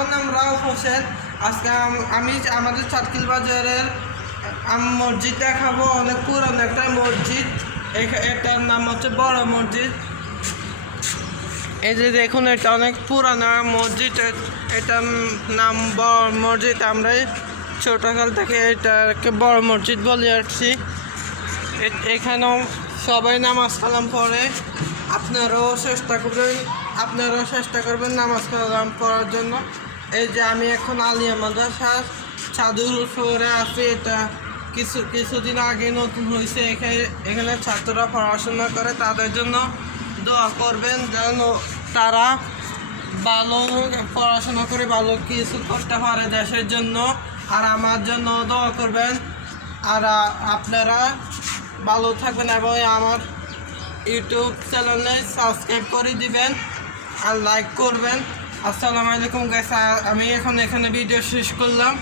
আমার নাম রাউফ হোসেন। আজকে আমি আমাদের চাটকিল বাজারের মসজিদ দেখাবো। অনেক পুরানো একটা মসজিদ, এটার নাম হচ্ছে বড় মসজিদ। এই যে দেখুন, এটা অনেক পুরানো মসজিদ, এটার নাম বড় মসজিদ। আমরা ছোটকাল থেকে এটাকে বড় মসজিদ বলে আসছি। এখানেও সবাই নামাজ কালাম পড়ে। আপনারাও চেষ্টা করবেন নামাজ কালাম পড়ার জন্য। এই যে আমি এখন আলিয়া মাদ্রাসার চাদুর ফ্লোরে আছি। এটা কিছুদিন আগে নতুন হয়েছে। এখানে ছাত্ররা পড়াশোনা করে, তাদের জন্য দোয়া করবেন যেন তারা ভালো পড়াশোনা করে ভালো কিছু করতে পারে দেশের জন্য। আর আমার জন্য দোয়া করবেন। আর আপনারা ভালো থাকবেন এবং আমার ইউটিউব চ্যানেলে সাবস্ক্রাইব করে দিবেন আর লাইক করবেন। আসসালামু আলাইকুম গাইস, আমি এখন এখানে ভিডিও শেষ করলাম।